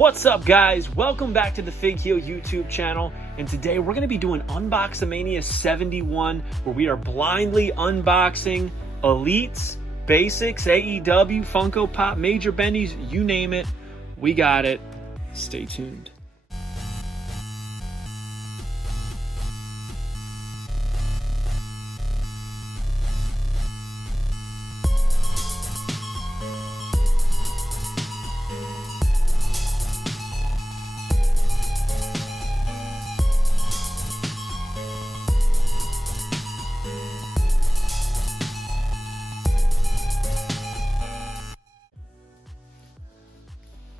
What's up, guys? Welcome back to the Fig Heel YouTube channel, and today we're going to be doing UNBOXAMANIA 71, where we are blindly unboxing Elites, Basics, AEW, Funko Pop, Major Bendies, you name it, we got it. Stay tuned.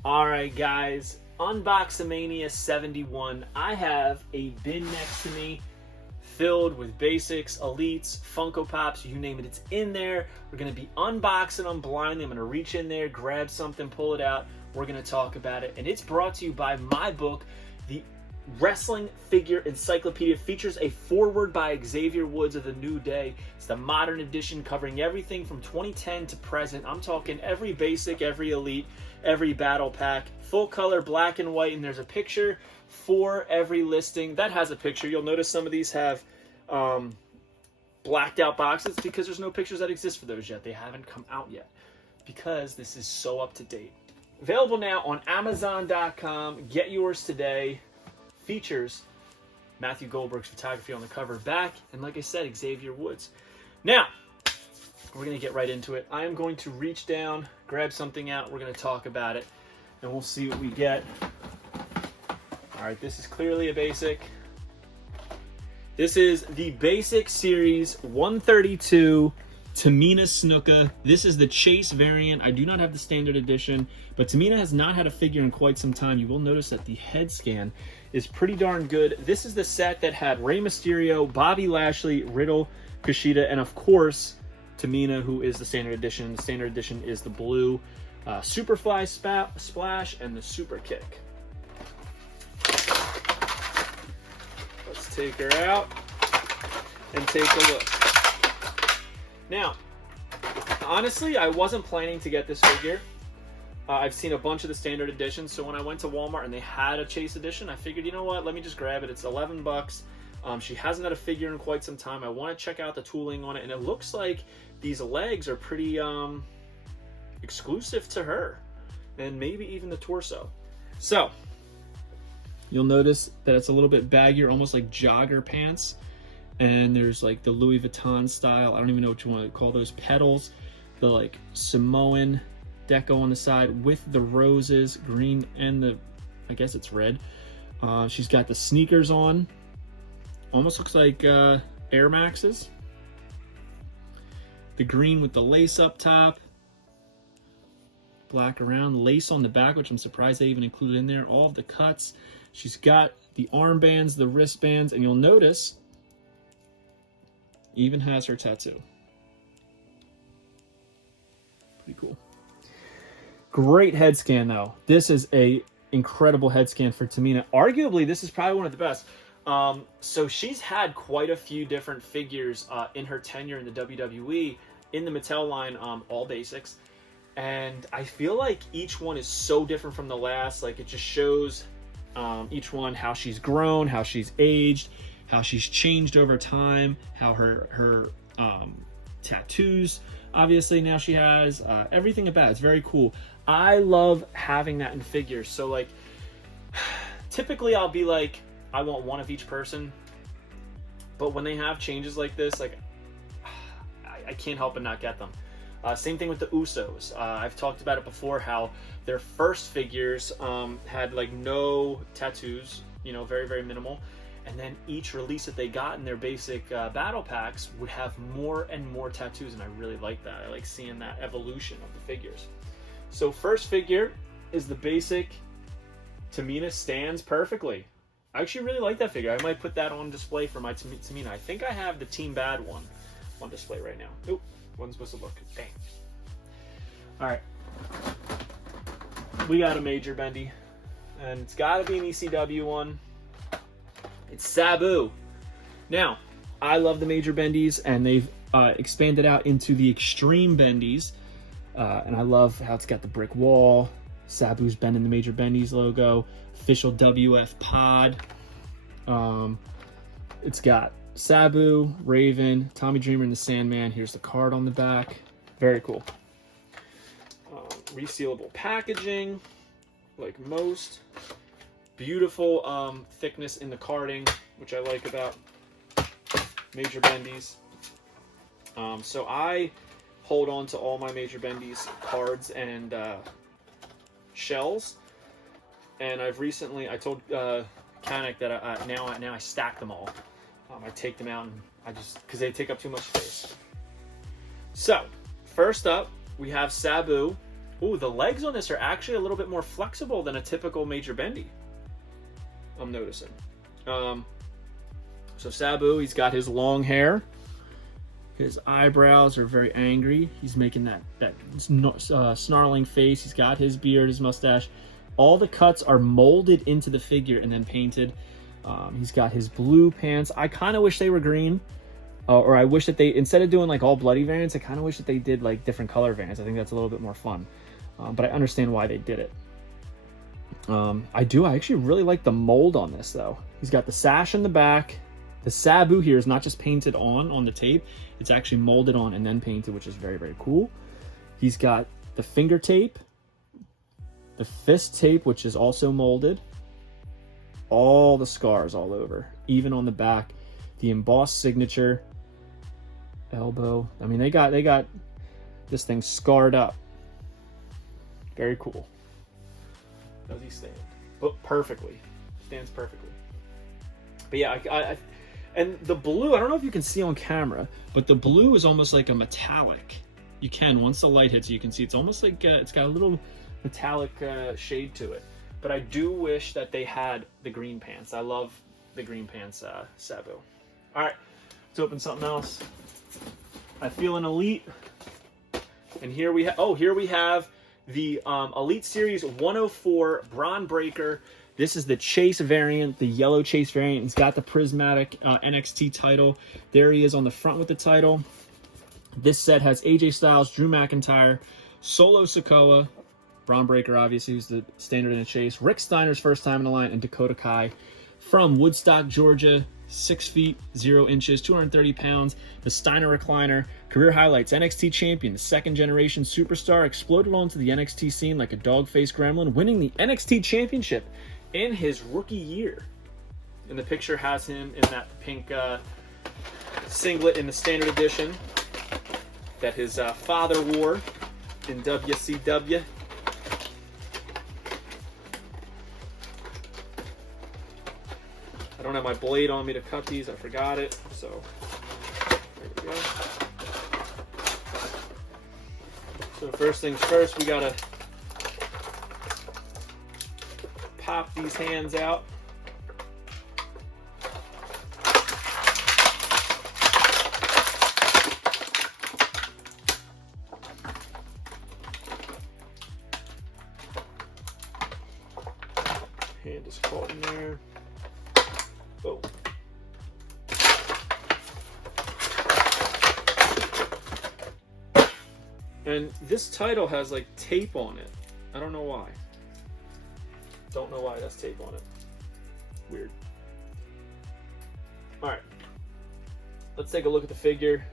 Alright guys, UNBOXAMANIA 71. I have a bin next to me filled with Basics, Elites, Funko Pops, you name it, it's in there. We're going to be unboxing them blindly. I'm going to reach in there, grab something, pull it out. We're going to talk about it. And it's brought to you by my book, The Wrestling Figure Encyclopedia. Features a foreword by Xavier Woods of The New Day. It's the modern edition covering everything from 2010 to present. I'm talking every Basic, every Elite, every battle pack, full color, black and white, and there's a picture for every listing that has a picture. You'll notice some of these have blacked out boxes because there's no pictures that exist for those yet. They haven't come out yet because this is so up to date. Available now on Amazon.com. Get yours today. Features Matthew Goldberg's photography on the cover back, and like I said, Xavier Woods. Now, we're going to get right into it. I am going to reach down, grab something out, we're going to talk about it, and we'll see what we get. Alright, this is clearly a Basic. This is the Basic Series 132 Tamina Snuka. This is the Chase variant. I do not have the standard edition, but Tamina has not had a figure in quite some time. You will notice that the head scan is pretty darn good. This is the set that had Rey Mysterio, Bobby Lashley, Riddle, Kushida, and of course, Tamina, who is the standard edition. The standard edition is the blue Superfly Splash and the Super Kick. Let's take her out and take a look. Now, honestly, I wasn't planning to get this figure. I've seen a bunch of the standard editions, so when I went to Walmart and they had a Chase edition, I figured, you know what, let me just grab it. It's 11 bucks. She hasn't had a figure in quite some time. I want to check out the tooling on it, and it looks like these legs are pretty exclusive to her, and maybe even the torso. So, you'll notice that it's a little bit baggier, almost like jogger pants. And there's like the Louis Vuitton style, I don't even know what you want to call those, pedals, the like Samoan deco on the side with the roses, green, and the, I guess it's red. She's got the sneakers on, almost looks like Air Maxes. The green with the lace up top, black around, lace on the back, which I'm surprised they even included in there, all of the cuts. She's got the armbands, the wristbands, and you'll notice even has her tattoo. Pretty cool. Great head scan though. This is a incredible head scan for Tamina. Arguably, this is probably one of the best. So she's had quite a few different figures in her tenure in the WWE, in the Mattel line, all Basics. And I feel like each one is so different from the last. Like, it just shows each one how she's grown, how she's aged, how she's changed over time, how her tattoos, obviously now she has, everything about it. It's very cool. I love having that in figures. So like, typically I'll be like, I want one of each person, but when they have changes like this, like, I can't help but not get them. Same thing with the Usos. I've talked about it before, how their first figures had like no tattoos, you know, very, very minimal. And then each release that they got in their Basic battle packs would have more and more tattoos, and I really like that. I like seeing that evolution of the figures. So first figure is the Basic Tamina. Stands perfectly. I actually really like that figure. I might put that on display for my Tamina. I think I have the Team Bad one on display right now. Oop, wasn't supposed to look. Dang. Alright. We got a Major Bendy, and it's got to be an ECW one. It's Sabu. Now, I love the Major Bendies, and they've expanded out into the Extreme Bendies. And I love how it's got the brick wall, Sabu's bending the Major Bendies logo. Official WF pod. It's got Sabu, Raven, Tommy Dreamer, and the Sandman. Here's the card on the back. Very cool. Resealable packaging, like most. Beautiful thickness in the carding, which I like about Major Bendies. So I hold on to all my Major Bendies cards and shells, and I've recently, I told Kanik that now I stack them all. I take them out and I just, because they take up too much space. So first up we have Sabu. Ooh, the legs on this are actually a little bit more flexible than a typical Major Bendy, I'm noticing. So Sabu, he's got his long hair. His eyebrows are very angry. He's making that snarling face. He's got his beard, his mustache. All the cuts are molded into the figure and then painted. He's got his blue pants. I kind of wish they were green. Or I wish that they, instead of doing like all bloody variants, I kind of wish that they did like different color variants. I think that's a little bit more fun. But I understand why they did it. I actually really like the mold on this though. He's got the sash in the back. The Sabu here is not just painted on the tape. It's actually molded on and then painted, which is very, very cool. He's got the finger tape, the fist tape, which is also molded. All the scars all over, even on the back. The embossed signature, elbow. I mean, they got this thing scarred up. Very cool. Does he stand? But perfectly. Stands perfectly. But yeah, and the blue, I don't know if you can see on camera, but the blue is almost like a metallic. You can, once the light hits you can see it's almost like, it's got a little metallic shade to it. But I do wish that they had the green pants. I love the green pants Sabu. All right, let's open something else. I feel an Elite. And here we have the Elite Series 104 Braun Breaker. This is the Chase variant, the yellow Chase variant. It's got the prismatic NXT title. There he is on the front with the title. This set has AJ Styles, Drew McIntyre, Solo Sikoa, Braun Breaker, obviously, who's the standard in a Chase, Rick Steiner's first time in the line, and Dakota Kai from Woodstock, Georgia. 6 feet 0 inches, 230 pounds. The Steiner recliner. Career highlights: NXT champion, the second generation superstar, exploded onto the NXT scene like a dog-faced gremlin, winning the NXT championship in his rookie year. And the picture has him in that pink singlet in the standard edition that his father wore in WCW. I don't have my blade on me to cut these. I forgot it. So there we go. So first things first, we gotta pop these hands out. Hand is caught in there. Oh. And this title has like tape on it. I don't know why. Don't know why it has tape on it. Weird. Alright. Let's take a look at the figure.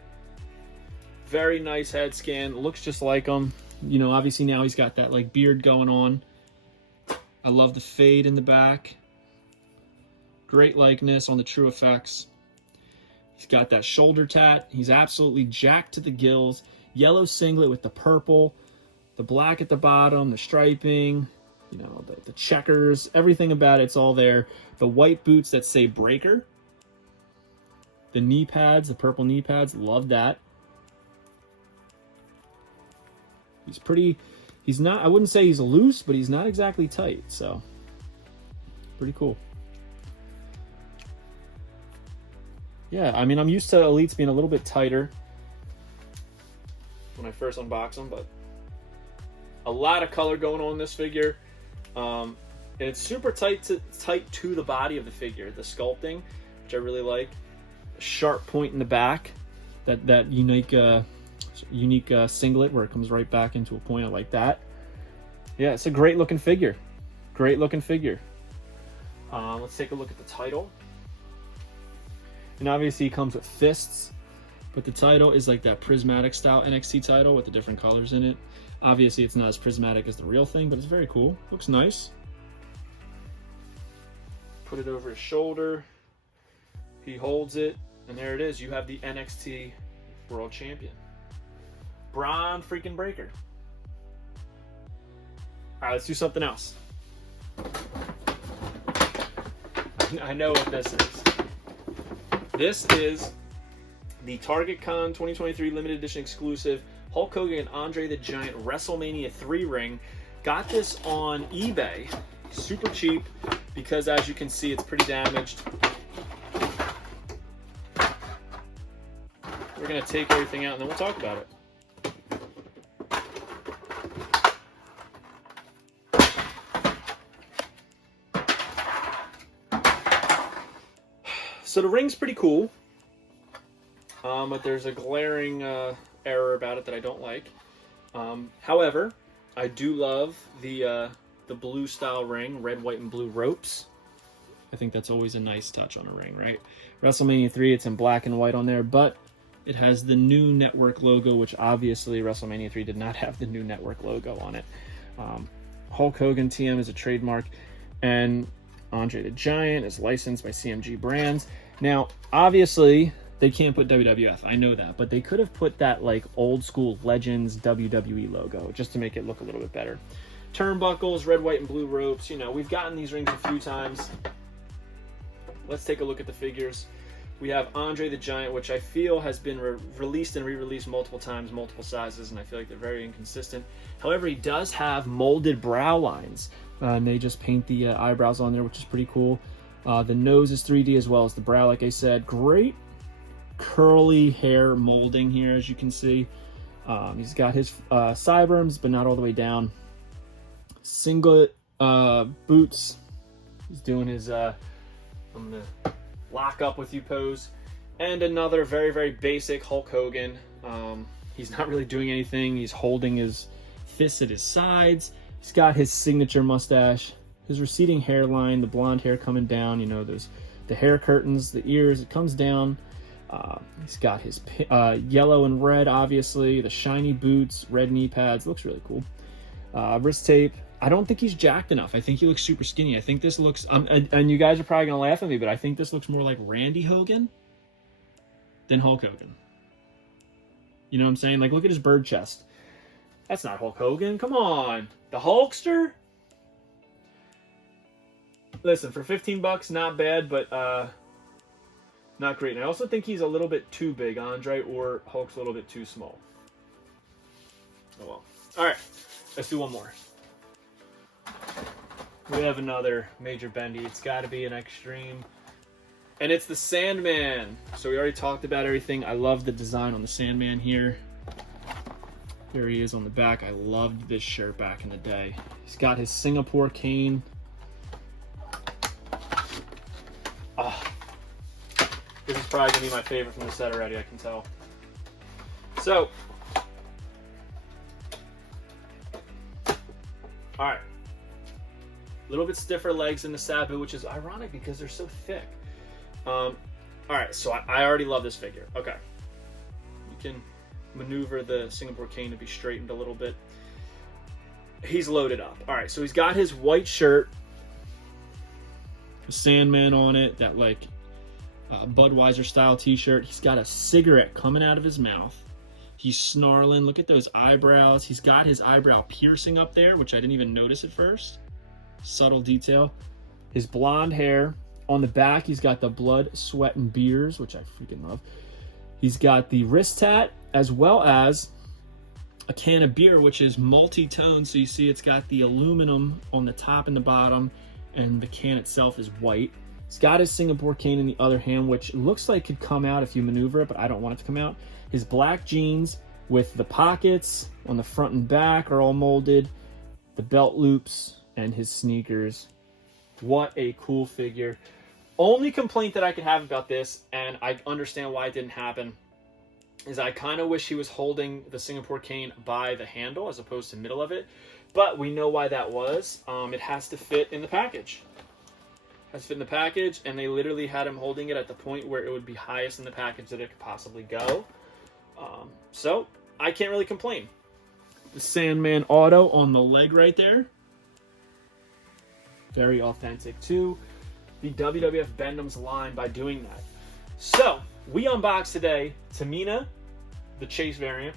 Very nice head scan. Looks just like him. You know, obviously now he's got that like beard going on. I love the fade in the back. Great likeness on the True Effects. He's got that shoulder tat. He's absolutely jacked to the gills. Yellow singlet with the purple, the black at the bottom, the striping, you know, the checkers, everything about it's all there. The white boots that say Breaker. The knee pads, the purple knee pads, love that. He's not, I wouldn't say he's loose, but he's not exactly tight, so pretty cool. Yeah, I mean, I'm used to Elites being a little bit tighter when I first unbox them, but a lot of color going on in this figure. And it's super tight to the body of the figure. The sculpting, which I really like. A sharp point in the back. That unique singlet where it comes right back into a point. I like that. Yeah, it's a great looking figure. Great looking figure. Let's take a look at the title. And obviously he comes with fists, but the title is like that prismatic style NXT title with the different colors in it. Obviously it's not as prismatic as the real thing, but it's very cool. Looks nice. Put it over his shoulder. He holds it, and there it is. You have the NXT World Champion, Braun freaking Breaker. All right, let's do something else. I know what this is. This is the Target Con 2023 limited edition exclusive Hulk Hogan and Andre the Giant WrestleMania 3 ring. Got this on eBay, super cheap, because as you can see, it's pretty damaged. We're gonna take everything out and then we'll talk about it. So the ring's pretty cool, but there's a glaring error about it that I don't like. However, I do love the blue style ring, red, white, and blue ropes. I think that's always a nice touch on a ring, right? WrestleMania 3, it's in black and white on there, but it has the new network logo, which obviously WrestleMania 3 did not have the new network logo on it. Hulk Hogan TM is a trademark, and Andre the Giant is licensed by CMG Brands. Now, obviously, they can't put WWF. I know that, but they could have put that like old school Legends WWE logo just to make it look a little bit better. Turnbuckles, red, white, and blue ropes. You know, we've gotten these rings a few times. Let's take a look at the figures. We have Andre the Giant, which I feel has been released and re-released multiple times, multiple sizes, and I feel like they're very inconsistent. However, he does have molded brow lines, and they just paint the eyebrows on there, which is pretty cool. The nose is 3D as well as the brow, like I said. Great curly hair molding here, as you can see. He's got his sideburns, but not all the way down. Singlet boots. He's doing his I'm gonna lock up with you pose. And another very, very basic Hulk Hogan. He's not really doing anything. He's holding his fists at his sides. He's got his signature mustache, his receding hairline, the blonde hair coming down, you know, the hair curtains, the ears, it comes down. He's got his yellow and red, obviously, the shiny boots, red knee pads. Looks really cool. Wrist tape. I don't think he's jacked enough. I think he looks super skinny. I think this looks, and you guys are probably going to laugh at me, but I think this looks more like Randy Hogan than Hulk Hogan. You know what I'm saying? Like, look at his bird chest. That's not Hulk Hogan. Come on. The Hulkster? Listen, for 15 bucks, not bad, but not great. And I also think he's a little bit too big, Andre, or Hulk's a little bit too small. Oh well. All right, let's do one more. We have another major bendy. It's got to be an extreme. And it's the Sandman. So we already talked about everything. I love the design on the Sandman here. Here he is on the back. I loved this shirt back in the day. He's got his Singapore cane. Oh, this is probably going to be my favorite from the set already, I can tell. So, all right. A little bit stiffer legs in the Sabu, which is ironic because they're so thick. All right, so I already love this figure. Okay. You can maneuver the Singapore cane to be straightened a little bit. He's loaded up. All right, so he's got his white shirt, the Sandman on it, that like Budweiser style t-shirt. He's got a cigarette coming out of his mouth. He's snarling. Look at those eyebrows. He's got his eyebrow piercing up there, which I didn't even notice at first. Subtle detail. His blonde hair. On the back, he's got the blood, sweat, and beers, which I freaking love. He's got the wrist tat, as well as a can of beer, which is multi-tone. So you see it's got the aluminum on the top and the bottom, and the can itself is white. He's got his Singapore cane in the other hand, which looks like could come out if you maneuver it, but I don't want it to come out. His black jeans with the pockets on the front and back are all molded. The belt loops and his sneakers. What a cool figure. Only complaint that I could have about this, and I understand why it didn't happen, is I kind of wish he was holding the Singapore cane by the handle as opposed to middle of it, But we know why that was. It has to fit in the package. Has to fit in the package, and they literally had him holding it at the point where it would be highest in the package that it could possibly go. So I can't really complain. The Sandman auto on the leg right there. Very authentic too. The WWF Bendies line by doing that. So we unboxed today Tamina, the Chase variant,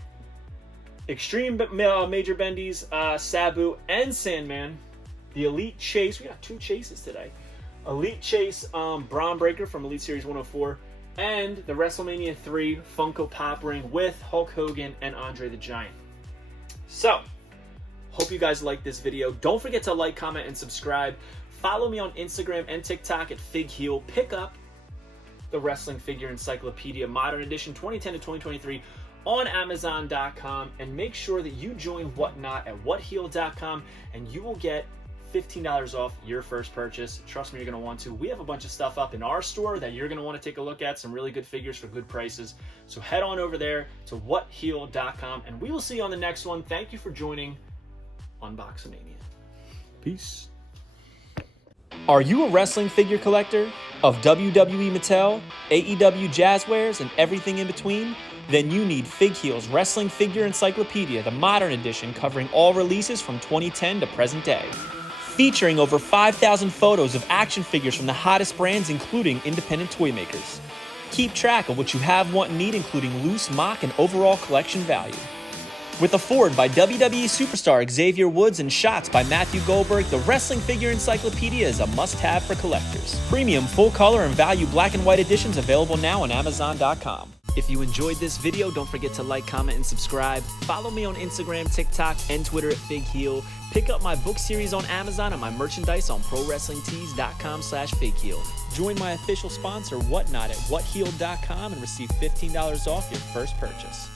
Extreme Major Bendies, Sabu, and Sandman. The Elite Chase. We got 2 chases today. Elite Chase Braun Breaker from Elite Series 104. And the WrestleMania 3 Funko Pop Ring with Hulk Hogan and Andre the Giant. So, hope you guys liked this video. Don't forget to like, comment, and subscribe. Follow me on Instagram and TikTok at FigHeel. Pick up the Wrestling Figure Encyclopedia Modern Edition 2010 to 2023 on Amazon.com. And make sure that you join Whatnot at WhatHeel.com, and you will get $15 off your first purchase. Trust me, you're going to want to. We have a bunch of stuff up in our store that you're going to want to take a look at. Some really good figures for good prices. So head on over there to WhatHeel.com, and we will see you on the next one. Thank you for joining UNBOXAMANIA. Peace. Are you a wrestling figure collector of WWE Mattel, AEW Jazzwares, and everything in between? Then you need FigHeel's Wrestling Figure Encyclopedia, the Modern Edition, covering all releases from 2010 to present day. Featuring over 5,000 photos of action figures from the hottest brands, including independent toy makers. Keep track of what you have, want, and need, including loose, mock, and overall collection value. With a forward by WWE superstar Xavier Woods and shots by Matthew Goldberg, the Wrestling Figure Encyclopedia is a must-have for collectors. Premium, full-color, and value black and white editions available now on Amazon.com. If you enjoyed this video, don't forget to like, comment, and subscribe. Follow me on Instagram, TikTok, and Twitter at FigHeel. Pick up my book series on Amazon and my merchandise on ProWrestlingTees.com/FigHeel. Join my official sponsor, Whatnot, at WhatHeel.com and receive $15 off your first purchase.